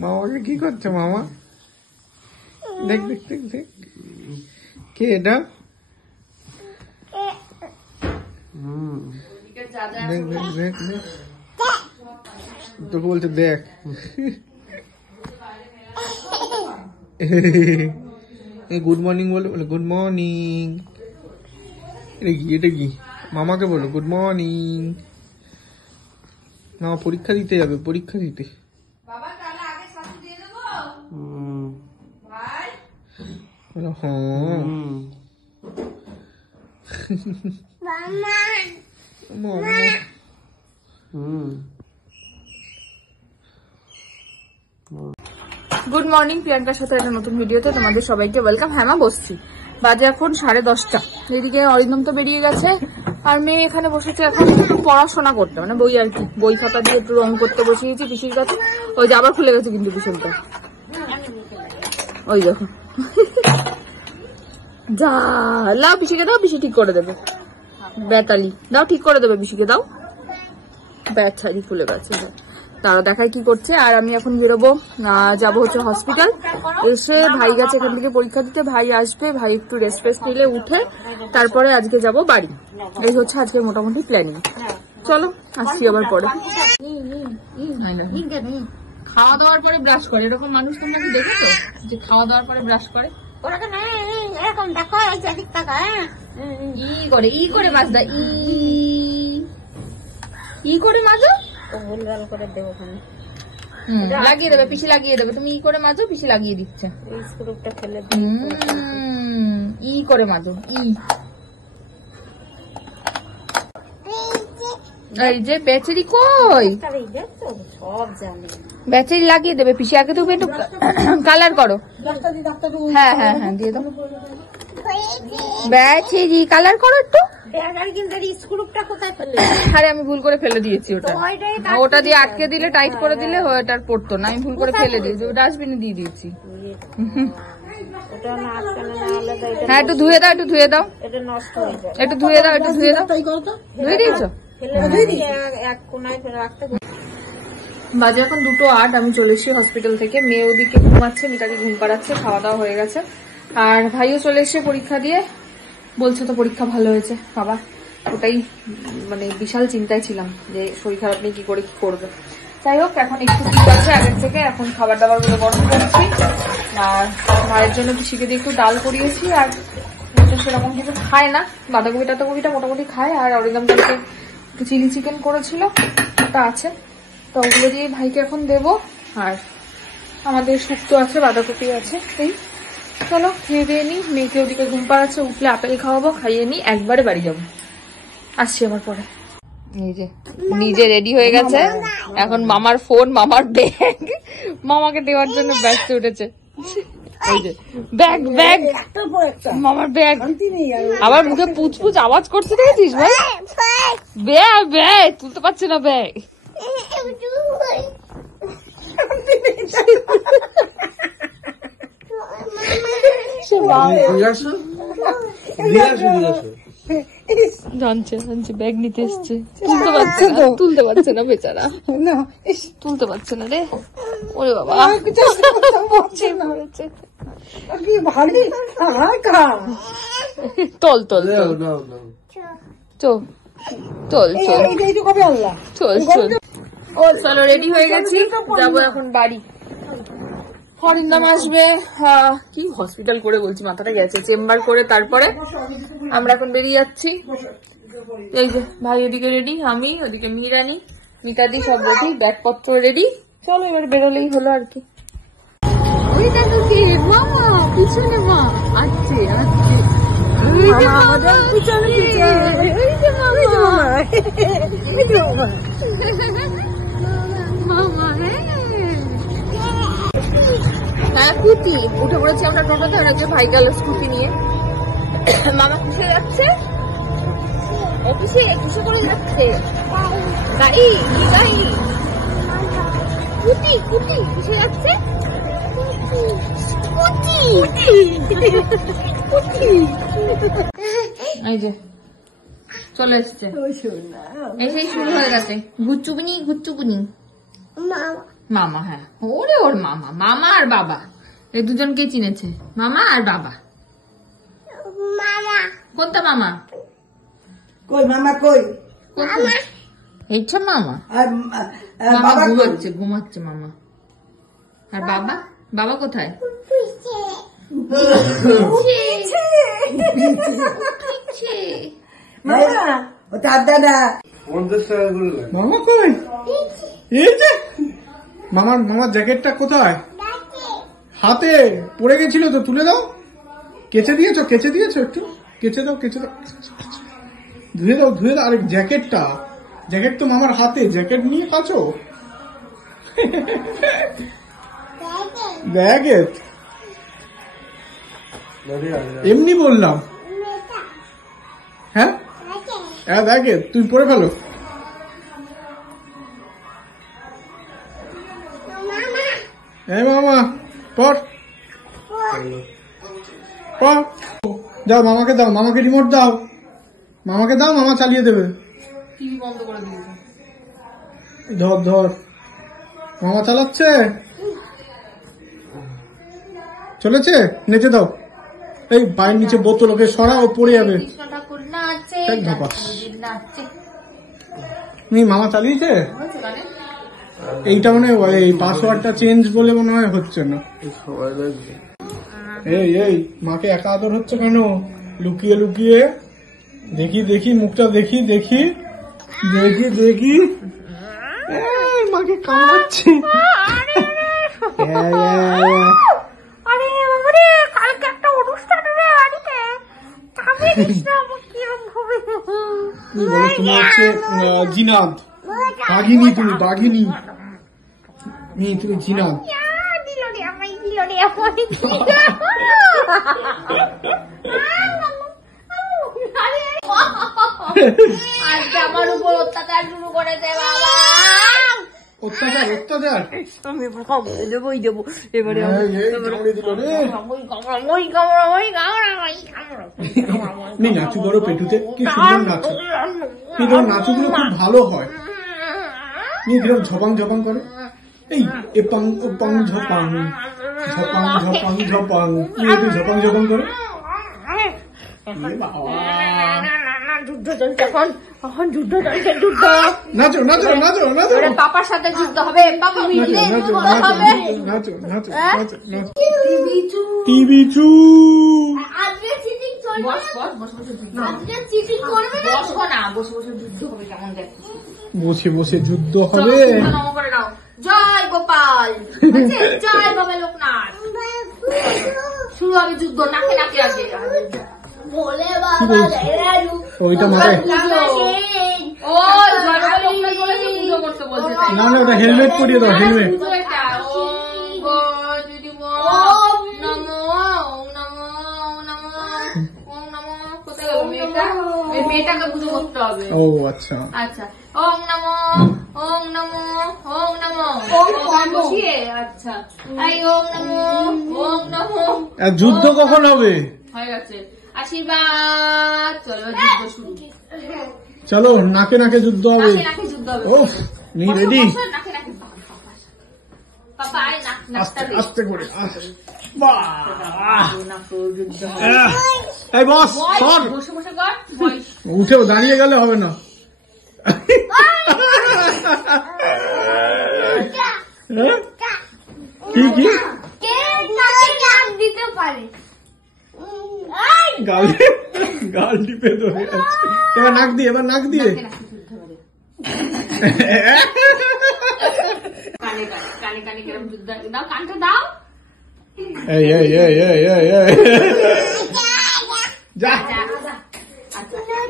মামাকে কি করছে মামা? দেখ দেখ দেখ দেখ, কে এটা? দেখ দেখ দেখ দেখ, তোকে বলছে দেখ। গুড মর্নিং বলে, বলে গুড মর্নিং। এটা কি, এটা কি? মামাকে বলো গুড মর্নিং। মামা পরীক্ষা দিতে যাবে, পরীক্ষা দিতে। গুড মর্নিং, প্রিয়াঙ্কার সাথে একটা নতুন ভিডিওতে তোমাদের সবাইকে ওয়েলকাম। হ্যাঁ মা, বসছি। বাজে এখন 10:30। এদিকে অরিন্দম তো বেরিয়ে গেছে, আর মেয়ে এখানে বসেছে এখন একটু পড়াশোনা করতে, মানে বই আর কি, বই খাতা দিয়ে একটু রং করতে বসিয়েছি পিসির কাছে। ওই যে আবার খুলে গেছে কিন্তু পিছনটা, ওই দেখো। যা লাও, পিসিকে দাও, পিসি ঠিক করে দেবে। ব্যাটালি দাও, ঠিক করে দেবে, পিসিকে দাও। ব্যাটালি খুলে গেছে, তারা দেখায় কি করছে। আর আমি এখন বেরোবো, যাবো হচ্ছে হসপিটাল। এসে ভাই গেছে এখান থেকে পরীক্ষা দিতে, ভাই আসবে, ভাই একটু রেস্ট ফেস্ট নিলে উঠে তারপরে আজকে যাব বাড়ি। এই হচ্ছে আজকে মোটামুটি প্ল্যানিং। চলো আসছি আবার পরে। খাওয়া দাওয়ার পরে ব্রাশ করে, এরকম মানুষ তোমরা কি দেখেছো যে খাওয়া দাওয়ার পরে ব্রাশ করে? ই করে, ই করে মাজদা, ই করে মাজো, লাগিয়ে দেবে, পিসি লাগিয়ে দেবে। তুমি ই করে মাজো, পিসি লাগিয়ে দিচ্ছে। ই করে মাজো, এই যে বেচারি কই, বেচারি লাগিয়ে দেবে পিসি। আগে তুমি একটু কালার করো। হ্যাঁ হ্যাঁ হ্যাঁ, দিয়ে দাও। বেচারি কালার করো একটু। আরে আমি ভুল করে ফেলে দিয়েছি ওটা, ওটা দিয়ে আটকে দিলে, টাইট করে দিলে ওটার পড়তো না। আমি ভুল করে ফেলে দিয়েছি, ওটা ডাস্টবিনে দিয়ে দিয়েছি। হ্যাঁ একটু ধুয়ে দাও, একটু ধুয়ে দাও, একটু ধুয়ে দাও, একটু ধুয়ে দাও। ধুয়ে দিয়েছো? বাজে এখন 2:08। আমি চলে এসেছি হসপিটাল থেকে। মেয়ে ওদিকে ঘুমাচ্ছে, মিতাকে ঘুম পাড়াচ্ছে, খাওয়া দাওয়া হয়ে গেছে। আর ভাইও চলে এসে পরীক্ষা দিয়ে, বলছে তো পরীক্ষা ভালো হয়েছে। বাবা ওটাই মানে বিশাল চিন্তায় ছিলাম যে শরীর খারাপ নিয়ে কি করে কি করবে। যাই হোক, এখন একটু ঠিক আছে আগের থেকে। এখন খাবার দাবার গুলো গরম করছি, আর মায়ের জন্য পিসিকে দিয়ে একটু ডাল করিয়েছি। আর সেরকম কিছু খায় না, বাঁধাকপি টাধাকপিটা মোটামুটি খায়। আর অরিন্দম কালকে চিলি চিকেন করেছিল, ওটা আছে, তো ওগুলো দিয়ে ভাইকে এখন দেবো। আর আমাদের শুক্তো আছে, বাঁধাকপি আছে। এই চলো খেয়ে দিয়ে নি, মেয়েকে ওদিকে ঘুম পাড়াচ্ছে, উঠলে আপেল খাওয়াবো, খাইয়ে নি, একবারে বাড়ি যাবো। আসছি আবার পরে। এই যে নিজে রেডি হয়ে গেছে, এখন মামার ফোন, মামার ব্যাগ, মামাকে দেওয়ার জন্য ব্যস্ত উঠেছে। এই যে ব্যাগ, ব্যাগ, মামার ব্যাগ। আবার মুখে পুচপুচ আওয়াজ করছে, দেখেছিস ভাই? ব্যাগ, ব্যাগ তুলতে পারছে না ব্যাগ। জানছে জানছে ব্যাগ নিতে এসছে, তুলতে পারছে না বেচারা, তুলতে পারছে না রে। ওরে বাবা, তোল তোল চল চল চল চল। চলো রেডি হয়ে গেছি, যাবো এখন বাড়ি। অরিন্দম আসবে, কি হসপিটাল করে বলছি, মাথাটা গেছে, চেম্বার করে তারপরে আমরা এখন বেরিয়ে যাচ্ছি। এই যে ভাই ওদিকে রেডি, আমি ওদিকে মিরানি, মিতাদি সব রেডি, ব্যাগপত্র রেডি। চলো এবার বেরোলেই হলো আর কি। ওই দেখো কি মামা পিছনে, মা আসছে আসছে, মামা। হ্যাঁ কুতি উঠে পড়েছি আমরা টোটোতে, যে ভাই গেল স্কুটি নিয়ে। মামা কিসে যাচ্ছে? অফিসে কিসে করে যাচ্ছে? গাড়ি, গাড়ি, কুতি কুতি কিসে যাচ্ছে? এই যে চলে এসছে, এসেই শুরু হয়ে গেছে ঘুচ্চুপুনি ঘুচ্চুপুনি। মামা, হ্যাঁ ওরে ওর মামা, মামা আর বাবা এই দুজনকে চিনেছে, মামা আর বাবা। কোনটা মামা? কই মামা কই? এইটা মামা। মামা ঘুমাচ্ছে মামা। আর বাবা? বাবা কোথায়? মামা কই? এই যে মামার জ্যাকেটটা কোথায়? হাতে পড়ে গেছিল তো, তুলে দাও। কেচে দিয়েছো একটু? কেচে দাও। ধুয়ে দাও। আরে জ্যাকেট তো মামার হাতে, জ্যাকেট নিয়ে কাচো। জ্যাকেট এমনি বললাম। হ্যাঁ জ্যাকেট তুমি পরে ফেলো। মামা পর যাও, মামাকে দাও, মামাকে রিমোট দাও, মামা চালিয়ে দেবে। টিভি বন্ধ করে দিয়েছে। ধর মামা চালাচ্ছে। চলেছে, নেচে দাও। এই পায়ের নিচে বোতল, ওকে সরাও, পড়ে যাবে। মামা চালিয়েছে। এইটা মানে এই পাসওয়ার্ডটা চেঞ্জ বলে মনে হয় হচ্ছে না। এই মাকে একা আদর হচ্ছে কেন? লুকিয়ে দেখি মুখটা দেখি মাকে কামড়াচ্ছে। কালকে একটা অনুষ্ঠান বাড়িতে তুমি হচ্ছে জিনাদ, বাঘিনী তুমি জিনাদ। আজকে আমার উপর অত্যাচার শুরু করেছে বাবা। অত্যাচার আমি দেবো এবারে। নাচু করো পেটুতে, কি সুন্দর নাচো। নাচুগুলো খুব ভালো হয়। ঝপাং করে। এই এপাং ওপাং ঝপাং ঝপাং করে। যুদ্ধ চলছে এখন যুদ্ধ চলছে। নাচো পাপার সাথে যুদ্ধ হবে। টিভিচু বসে যুদ্ধ হবে। জয় গোপাল, জয় বাবা লোকনাথ। শুরু হবে যুদ্ধ, নাকে আগে। ওইটা মাথায় না, ওটা হেলমেট পরিয়ে দাও, হেলমেট। মেয়েটাকে পুজো করতে হবে। ও আচ্ছা। ওম নমো বসিয়ে। আচ্ছা ওম নমো। যুদ্ধ কখন হবে? হয়ে গেছে। আশীর্বাদ। চলো নাকে যুদ্ধ হবে। রেডি? আস্তে করে উঠেও দাঁড়িয়ে গেলে হবে না। কি দিতে পারে? গাল টিপে ধরে আছে। এবার নাক দিয়ে কানে কেরম যুদ্ধ দাও, কানটা দাও। যা।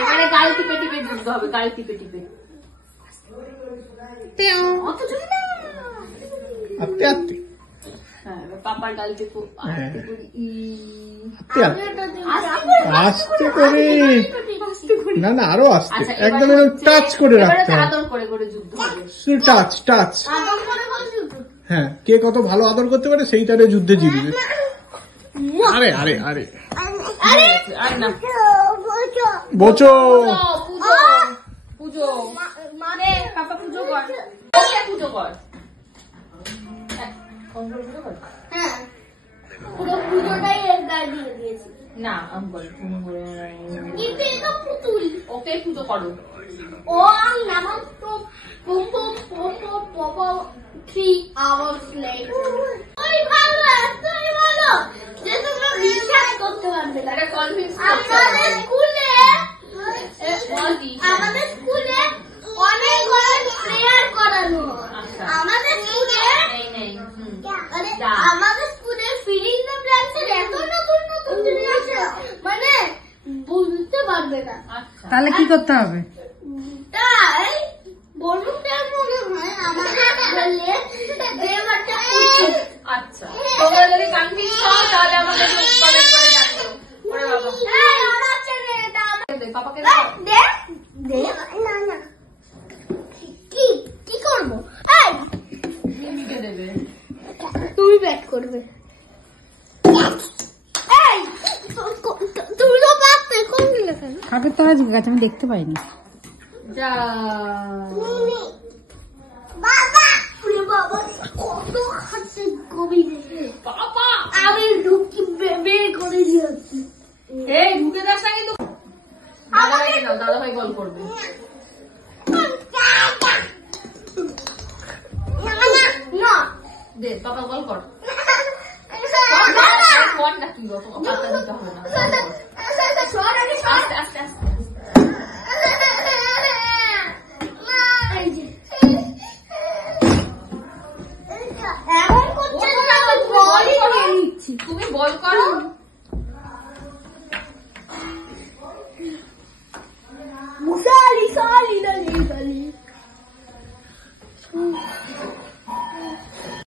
এবারে গাল টিপে যুদ্ধ হবে, গাল টিপে। আস্তে পাপার গাল টিপো। আস্তে করে না, আরো আস্তে, একদম টাচ করে রাখতে হবে। আদর করে যুদ্ধ হবে। টাচ। হ্যাঁ, কে কত ভালো আদর করতে পারে সেইটারে যুদ্ধে জিতবে। আরে বোঝো। পুজো মানে পাপা পুজো কর। সংসার পুজো করো? হ্যাঁ পুরো পুজোটাই এর গায়ে দিয়ে দিয়েছি না আমি বলি তুমি বলো। কিন্তু এটা পুতুল ওকে পুজো করো। Om Namah Pum Pum Pum Pum Pum Pum 3 hours later. তুই ভালো যে তোমরা বিশ্বাস করতে পারবে না। এটা কনফিউজ আমাদের স্কুলে অনেক প্রেয়ার করানো হয়। আমাদের স্কুলে আমাদের স্কুলে ফিলিং দ্য ব্ল্যাঙ্কস এত নতুন নতুন জিনিস আছে মানে বুঝতে পারবে না। তাহলে কি করতে হবে? তাই বলুনটা মনে হয় আমাদের বললে দেবাটা উচিত। আচ্ছা তোমরা যদি কনফিউজ হও তাহলে আমাকে কমেন্ট করে জানিও। ওরে বাবা এই আমার ছেলে এটা দে পাপাকে দে দে না না কি কি করব এই মিমিকে দেবে। তুমি ব্যাট করবে এই তুমি তো পারতে কোন দিলে কেন কাকে তোরা জিজ্ঞাসা আমি দেখতে পাইনি। যা বাবা ওরে বাবা কত হাতে গভীরে পাপা আমি ঢুকি বের করে দিয়েছি এই ঢুকে যাস না কিন্তু। দাদাভাইকে দাও, দাদাভাই বল করবে। না দে পাপা বল কর। না কর না কি গো পাতা দিতে হবে না। আস্তে আস্তে আস্তে এমন করছে না বলই নিয়ে নিচ্ছি তুমি বল করো